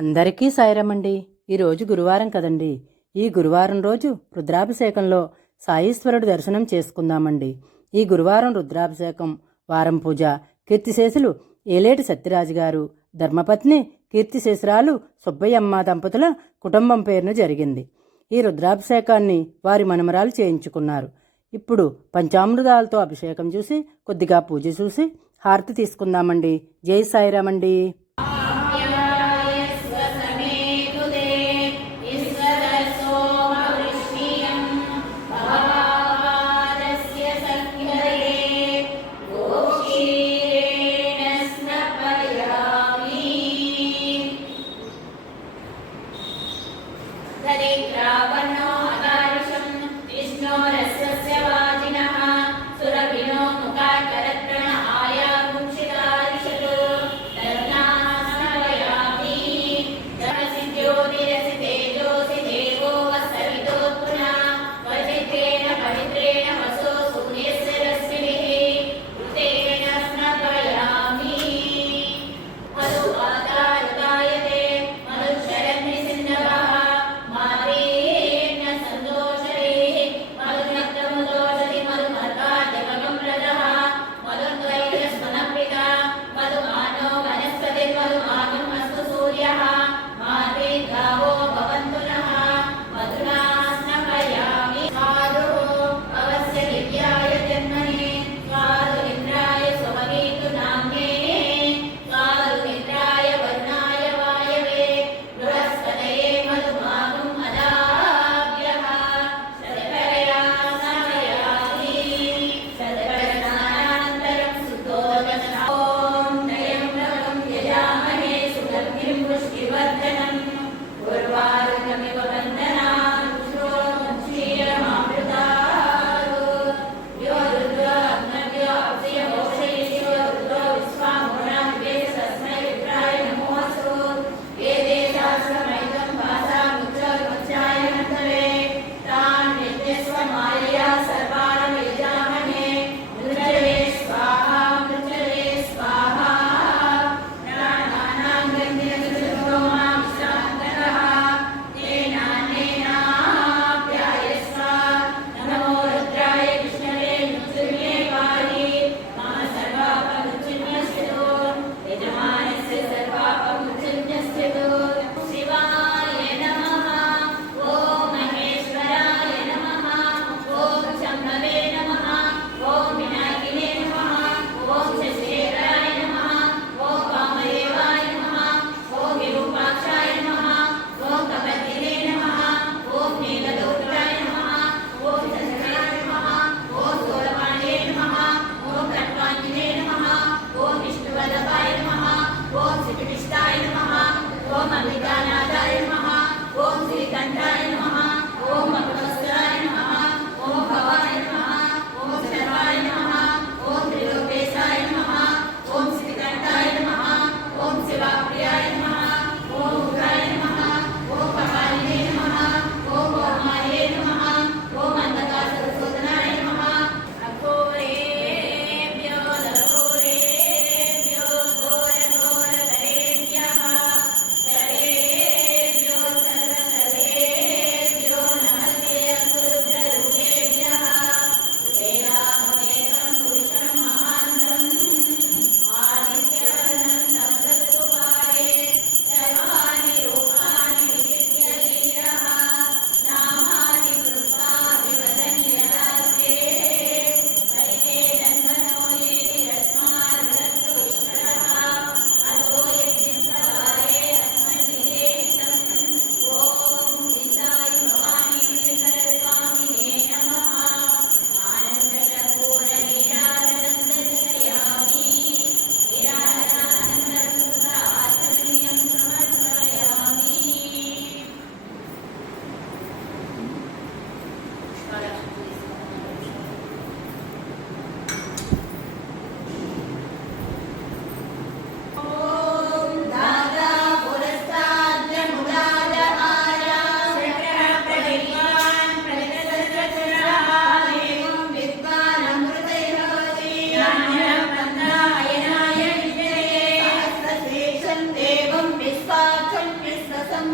అందరికీ సాయిరామండి. ఈరోజు గురువారం కదండి. ఈ గురువారం రోజు రుద్రాభిషేకంలో సాయీశ్వరుడు దర్శనం చేసుకుందామండి. ఈ గురువారం రుద్రాభిషేకం వారం పూజ కీర్తిశేషులు ఏలేటి సత్యరాజు గారు ధర్మపత్ని కీర్తిశేషురాలు సుబ్బయ్యమ్మ దంపతుల కుటుంబం పేరున జరిగింది. ఈ రుద్రాభిషేకాన్ని వారి మనమరాలు చేయించుకున్నారు. ఇప్పుడు పంచామృతాలతో అభిషేకం చూసి కొద్దిగా పూజ చూసి హారతి తీసుకుందామండి. జై సాయిరామండి. para,